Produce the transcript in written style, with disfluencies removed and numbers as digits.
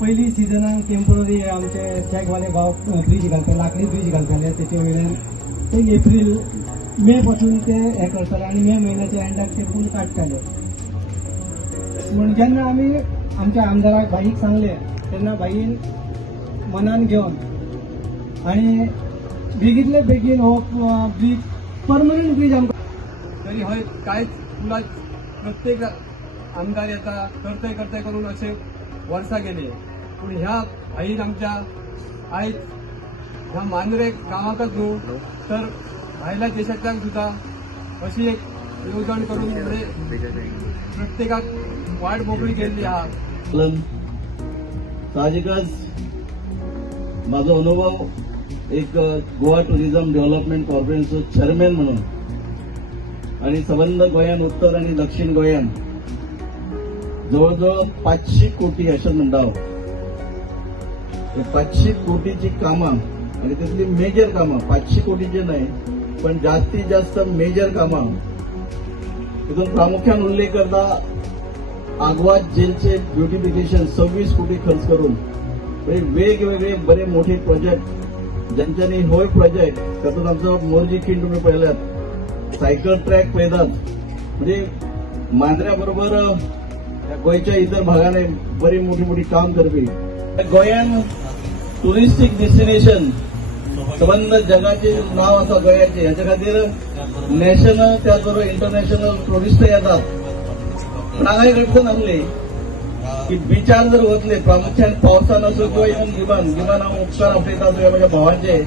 पहिली सिजनाक टेम्पररी आमचे चॅकवाले गाव ब्रिज घालता लाकडी ब्रिज घालताले त्याच्या वेळेला ते एप्रिल मे पासून ते हे करताले आणि मे महिन्याच्या एंडाक ते पूल काडटाले. म्हण जेन्ना आमी आमच्या आमदाराक भाईक सांगले तेन्ना भाईन मनान घेवन आणि बेगीतले बेगीन हो ब्रिज परमनंट ब्रिज आमकां तरी हय कांयच पुला प्रत्येक आमदार येता करते करून असे वर्सां गेले. पूण ह्या भाईन आमच्या आयज ह्या मांद्रे गांवाकच न्हू तर भायल्या देशांतल्यान सुद्धा अशी एक येवजण करून प्रत्येकाक वाट मोकळी केल्ली आहा. साहजिकच माझा अनुभव एक गोवा टुरिझम डेव्हलपमेंट कॉर्पोरेशनचो चेअरमॅन म्हणून आणि संबंध गोंयान उत्तर आणि दक्षिण गोंयान जवळजवळ 500 कोटी अशें म्हणटा हांव. 500 कोटीची कामां आणि त्यातली मेजर कामां 500 कोटीची नाही पण जास्तीत जास्त मेजर कामां तितून प्रामुख्यान उल्लेख करता आग्वाद जेलचे ब्युटिफिकेशन 26 कोटी खर्च करून वेगवेगळे बरे मोठे प्रोजेक्ट ज्यांच्यानी होय प्रोजेक्ट तातूंत आमचो मोरजी खिंड तुम्ही पळयल्यात सायकल ट्रॅक पळयतात म्हणजे मांद्र्या बरोबर गोंयच्या इतर भागांनी बरी मोठी काम करपी गोंयान टुरिस्टीक डेस्टिनेशन संबंध जगाचे नाव आसा गोंयाचे ह्याच्या खातीर नॅशनल त्याच बरोबर इंटरनॅशनल टुरिस्ट येतात. पण हांगा एक अडचण आसली की बिचार जर वतले प्रामुख्यान पावसान असो किंवा येवन गिमान हांव उपकार आपयता तुवें म्हज्या भावाचे